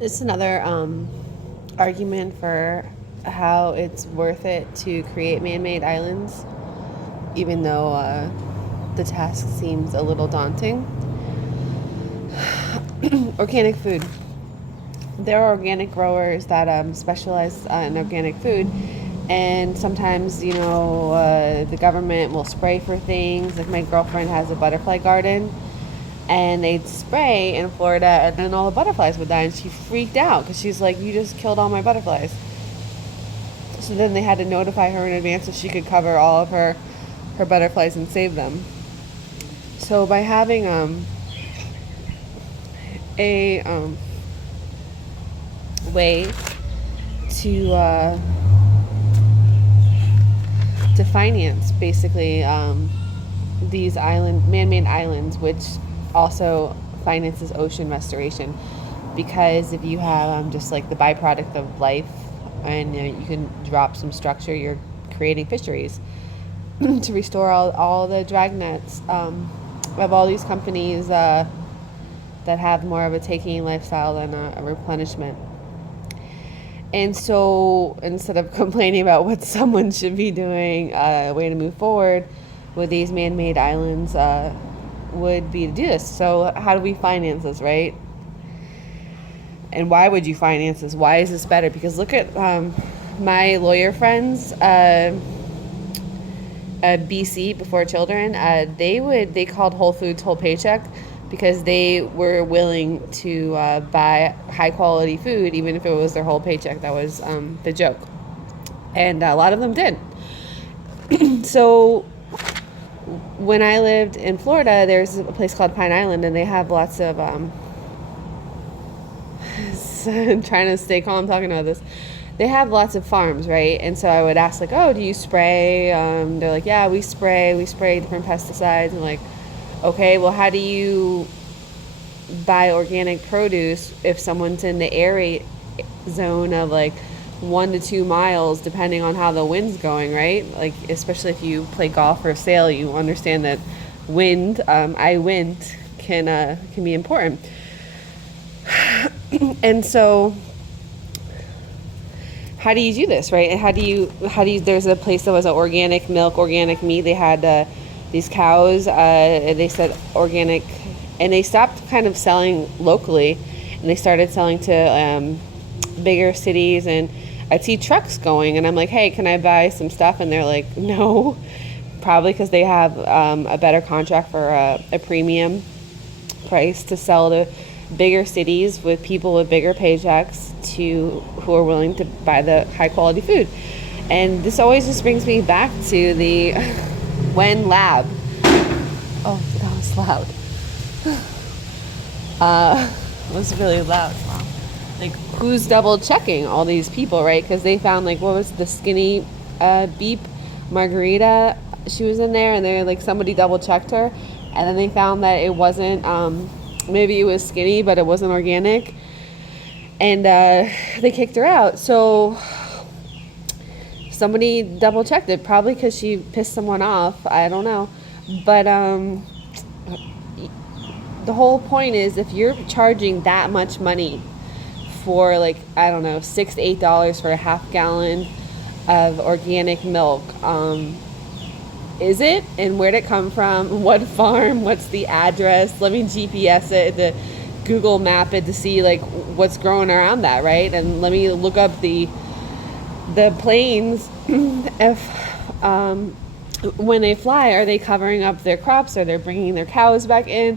It's another argument for how it's worth it to create man-made islands, even though the task seems a little daunting. Organic food. There are organic growers that specialize in organic food, and sometimes the government will spray for things. Like my girlfriend has a butterfly garden, and they'd spray in Florida, and then all the butterflies would die, and she freaked out because she's like, "You just killed all my butterflies." So then they had to notify her in advance so she could cover all of her butterflies and save them. So by having a way to finance basically these man-made islands, which also finances ocean restoration, because if you have just like the byproduct of life, and you can drop some structure, you're creating fisheries to restore all the drag nets of all these companies that have more of a taking lifestyle than a replenishment. And so instead of complaining about what someone should be doing, a way to move forward with these man-made islands would be to do this. So how do we finance this, right? And why would you finance this? Why is this better? Because look at my lawyer friends, BC, Before Children. They called Whole Foods Whole Paycheck, because they were willing to buy high quality food even if it was their whole paycheck. That was the joke, and a lot of them did. So when I lived in Florida, there's a place called Pine Island, and they have lots of I'm trying to stay calm talking about this. They have lots of farms, right? And so I would ask, like, oh, do you spray? They're like, yeah, we spray different pesticides. And like, okay, well, how do you buy organic produce if someone's in the area zone of like 1 to 2 miles, depending on how the wind's going, right? Like, especially if you play golf or sail, you understand that wind, wind can be important. And so how do you do this, right? And how do you there's a place that was organic milk, organic meat. They had these cows, they said organic, and they stopped kind of selling locally, and they started selling to bigger cities. And I'd see trucks going, and I'm like, hey, can I buy some stuff? And they're like, no, probably because they have a better contract for a premium price to sell to bigger cities with people with bigger paychecks who are willing to buy the high quality food. And this always just brings me back to the when lab. Oh, that was loud. It was really loud. Wow. Like, who's double checking all these people, right? Because they found, like, what was the skinny beep Margarita? She was in there, and they like somebody double checked her, and then they found that it wasn't. Maybe it was skinny, but it wasn't organic, and they kicked her out. So somebody double checked it, probably because she pissed someone off. I don't know, but the whole point is, if you're charging that much money for, like, I don't know, $6 to $8 for a half gallon of organic milk, is it? And where'd it come from? What farm? What's the address? Let me GPS it, the Google map it to see like what's growing around that, right? And let me look up the planes. If when they fly, are they covering up their crops? Are they bringing their cows back in?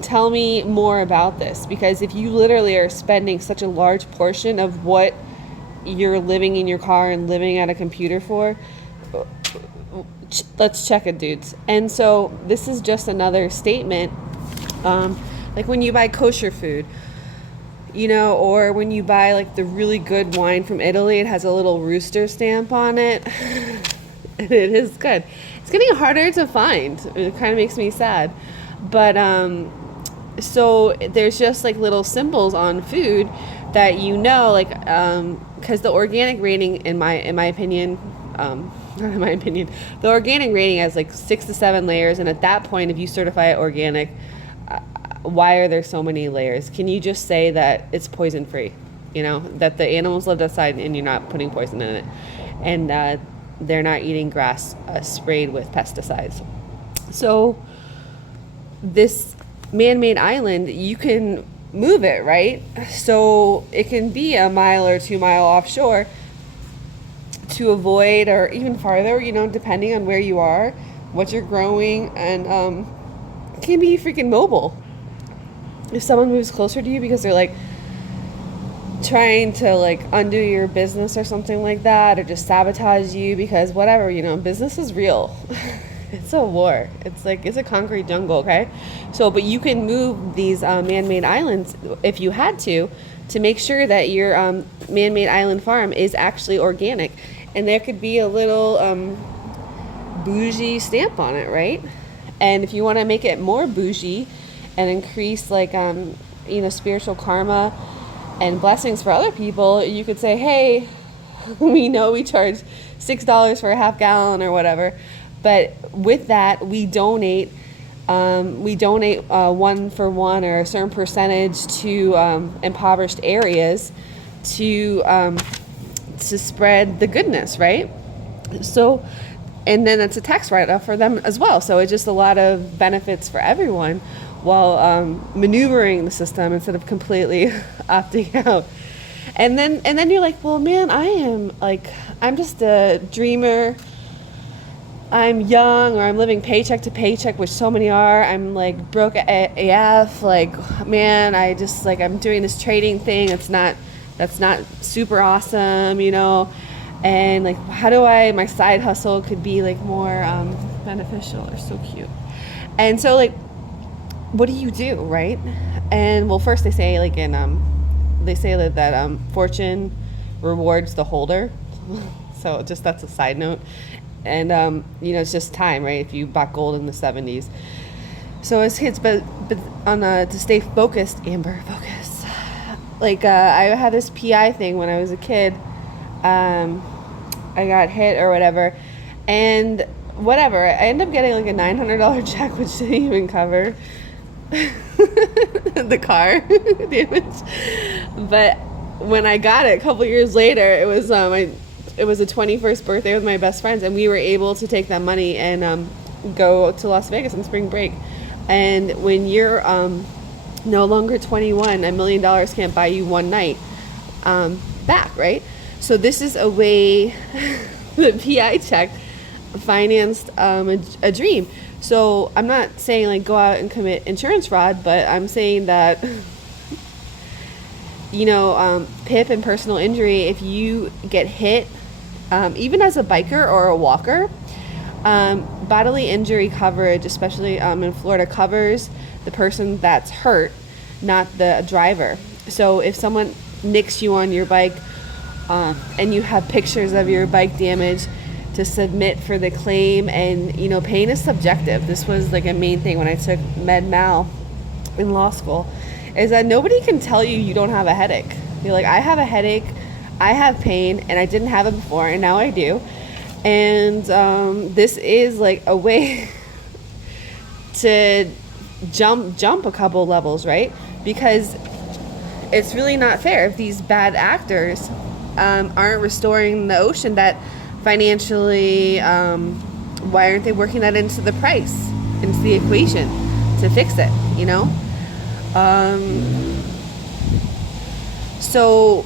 Tell me more about this, because if you literally are spending such a large portion of what you're living in your car and living at a computer for, let's check it, dudes. And so this is just another statement, like when you buy kosher food, or when you buy like the really good wine from Italy, it has a little rooster stamp on it. And it is good. It's getting harder to find. It kind of makes me sad, but so there's just like little symbols on food that like because the organic rating, in my opinion, not in my opinion, the organic rating has like 6 to 7 layers, and at that point, if you certify it organic, why are there so many layers? Can you just say that it's poison free? You know, that the animals lived outside and you're not putting poison in it, and they're not eating grass sprayed with pesticides. So this man-made island, you can move it, right? So it can be a mile or 2 mile offshore to avoid, or even farther, you know, depending on where you are, what you're growing, and it can be freaking mobile. If someone moves closer to you because they're like trying to like undo your business or something like that, or just sabotage you because whatever, you know, business is real. It's a war. It's like, it's a concrete jungle, okay? So, but you can move these man-made islands if you had to make sure that your man-made island farm is actually organic. And there could be a little bougie stamp on it, right? And if you want to make it more bougie and increase like, you know, spiritual karma and blessings for other people, you could say, hey, we know we charge $6 for a half gallon or whatever, but with that we donate 1 for 1 or a certain percentage to impoverished areas to spread the goodness, right? So, and then it's a tax write-off for them as well. So it's just a lot of benefits for everyone while maneuvering the system instead of completely opting out. And then you're like, well, man, I'm just a dreamer. I'm young, or I'm living paycheck to paycheck, which so many are. I'm like broke AF. Like, man, I'm doing this trading thing. That's not super awesome, you know. And like, how do my side hustle could be like more beneficial or so cute. And so like, what do you do, right? And well, first they say like they say that fortune rewards the holder. So just, that's a side note. And you know, it's just time, right? If you bought gold in the 70s. So as kids, but to stay focused, Amber, focus. Like I had this PI thing when I was a kid. I got hit or whatever, and whatever. I ended up getting like a $900 check, which didn't even cover the car damage. But when I got it a couple years later, it was a 21st birthday with my best friends, and we were able to take that money and go to Las Vegas on spring break. And when you're no longer 21, $1 million can't buy you one night back, right? So this is a way the PI check financed a dream. So I'm not saying like go out and commit insurance fraud, but I'm saying that you know, PIP and personal injury, if you get hit, even as a biker or a walker, bodily injury coverage, especially in Florida, covers the person that's hurt, not the driver. So if someone nicks you on your bike and you have pictures of your bike damage to submit for the claim, and you know, pain is subjective. This was like a main thing when I took med mal in law school, is that nobody can tell you don't have a headache. You're like, I have a headache, I have pain, and I didn't have it before, and now I do. And this is like a way to jump a couple levels, right? Because it's really not fair if these bad actors aren't restoring the ocean that financially, why aren't they working that into the price, into the equation to fix it, you know? So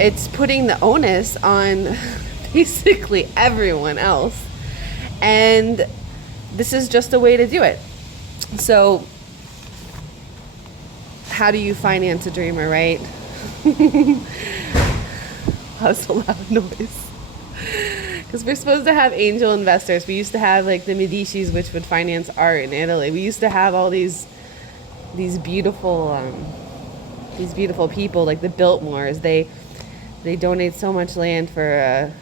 it's putting the onus on basically everyone else, and this is just a way to do it. So how do you finance a dreamer, right? That's a loud noise. Because we're supposed to have angel investors. We used to have like the Medicis, which would finance art in Italy. We used to have all these beautiful people, like the Biltmores. They donate so much land for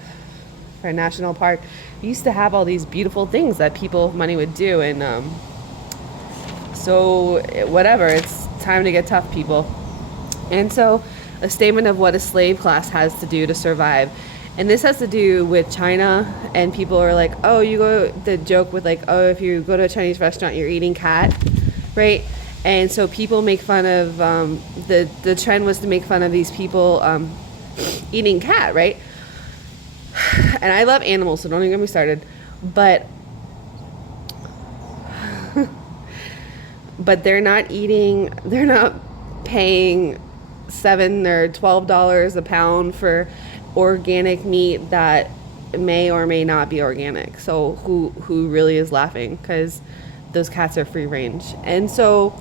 a national park. We used to have all these beautiful things that people with money would do, and so whatever, it's time to get tough, people. And so a statement of what a slave class has to do to survive. And this has to do with China, and people are like, oh, you go, the joke with like, oh, if you go to a Chinese restaurant, you're eating cat, right? And so people make fun of the trend was to make fun of these people eating cat, right? And I love animals, so don't even get me started. But they're not paying $7 or $12 a pound for organic meat that may or may not be organic. So who really is laughing? Because those cats are free range. And so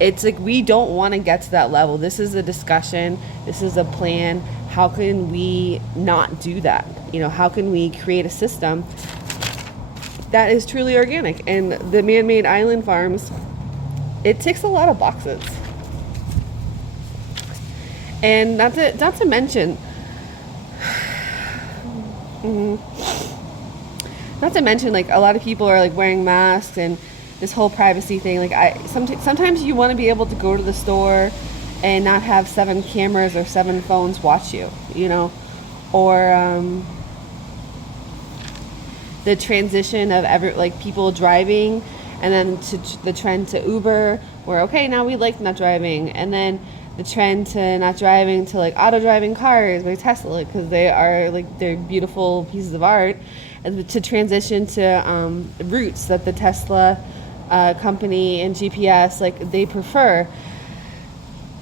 it's like, we don't want to get to that level. This is a discussion. This is a plan. How can we not do that? How can we create a system that is truly organic? And the man-made island farms, it ticks a lot of boxes. And not to mention, like, a lot of people are like wearing masks and this whole privacy thing. Like, sometimes you want to be able to go to the store and not have 7 cameras or 7 phones watch you, or the transition of people driving, and then to the trend to Uber, where okay, now we like not driving, and then the trend to not driving to like auto driving cars by Tesla, because they're beautiful pieces of art, and to transition to routes that the Tesla company and GPS they prefer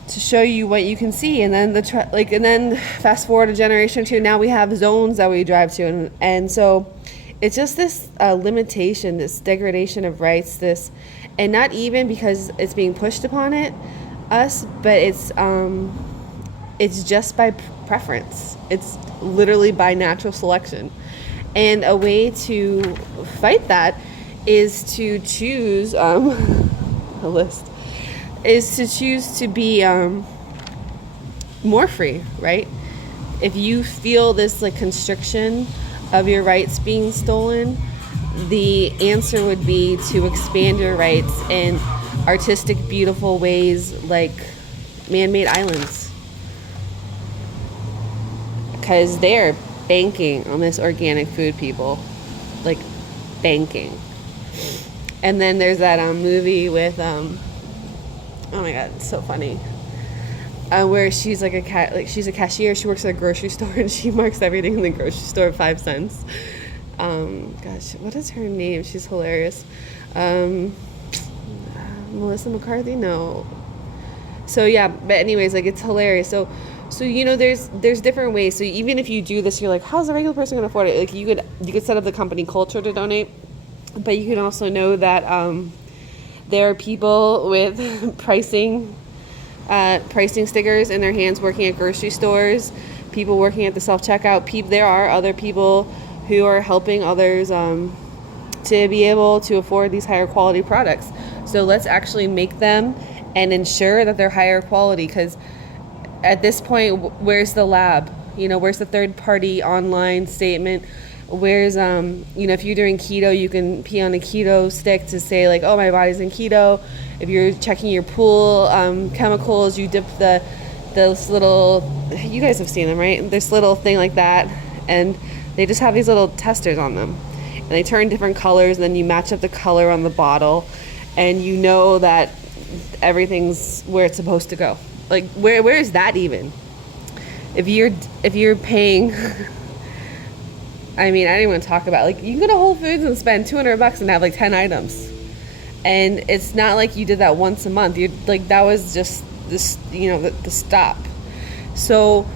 to show you what you can see. And then and then fast forward a generation or two, now we have zones that we drive to, and so it's just this limitation, this degradation of rights, and not even because it's being pushed upon us, but it's just by preference. It's literally by natural selection. And a way to fight that is to choose to be more free, right? If you feel this constriction of your rights being stolen, the answer would be to expand your rights in artistic, beautiful ways like man-made islands, because they're banking on this organic food, people, banking. And then there's that movie with oh my god, it's so funny, where she's she's a cashier, she works at a grocery store, and she marks everything in the grocery store 5 cents. Gosh, what is her name? She's hilarious. Melissa McCarthy? No. So yeah, but anyways, it's hilarious. So there's different ways. So even if you do this, you're like, how's a regular person gonna afford it? You could set up the company culture to donate, but you can also know that there are people with pricing stickers in their hands working at grocery stores, people working at the self-checkout. There are other people who are helping others to be able to afford these higher quality products. So let's actually make them and ensure that they're higher quality, because at this point, where's the lab? Where's the third party online statement? Where's if you're doing keto, you can pee on a keto stick to say oh, my body's in keto. If you're checking your pool chemicals, you dip those little, you guys have seen them, right? This little thing like that, and they just have these little testers on them, and they turn different colors, and then you match up the color on the bottle, and you know that everything's where it's supposed to go. Where is that even? If you're paying I mean, I didn't want to talk about you can go to Whole Foods and spend $200 and have 10 items, and it's not like you did that once a month. You that was just this, the stop. So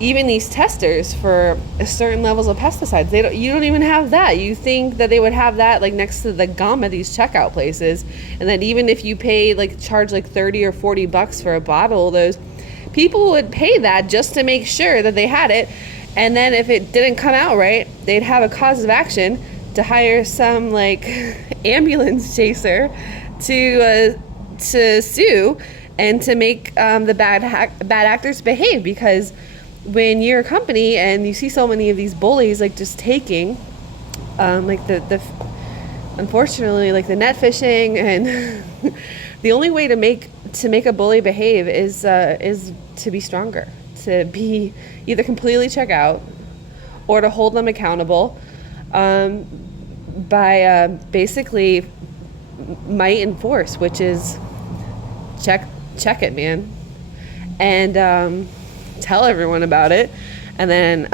even these testers for certain levels of pesticides, you don't even have that. You think that they would have that next to the gum at these checkout places, and that even if you pay charge $30 or $40 for a bottle of those, people would pay that just to make sure that they had it. And then if it didn't come out right, they'd have a cause of action to hire some ambulance chaser to sue and to make the bad actors behave. Because when you're a company and you see so many of these bullies just taking unfortunately the net fishing, and the only way to make a bully behave is to be stronger, to be either completely check out or to hold them accountable by basically might and force, which is check it, man, and tell everyone about it, and then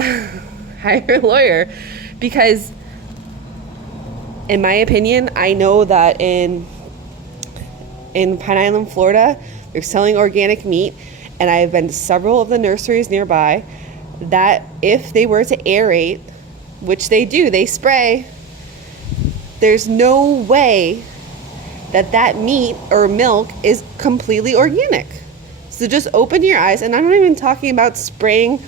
hire a lawyer. Because in my opinion, I know that in Pine Island, Florida, they're selling organic meat, and I've been to several of the nurseries nearby, that if they were to aerate, which they do, they spray, there's no way that meat or milk is completely organic. So just open your eyes, and I'm not even talking about spraying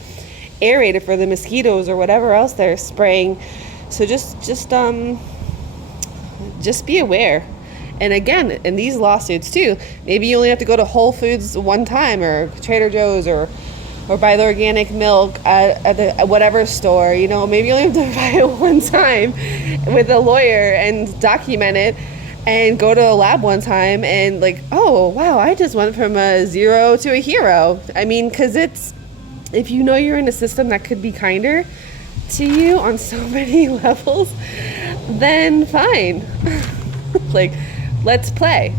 aerated for the mosquitoes or whatever else they're spraying. So just be aware. And again, in these lawsuits too, maybe you only have to go to Whole Foods one time, or Trader Joe's, or buy the organic milk at whatever store. You know, maybe you only have to buy it one time with a lawyer and document it, and go to a lab one time and like, oh wow, I just went from a 0 to a hero. I mean, because if you know you're in a system that could be kinder to you on so many levels, then fine. Like, let's play.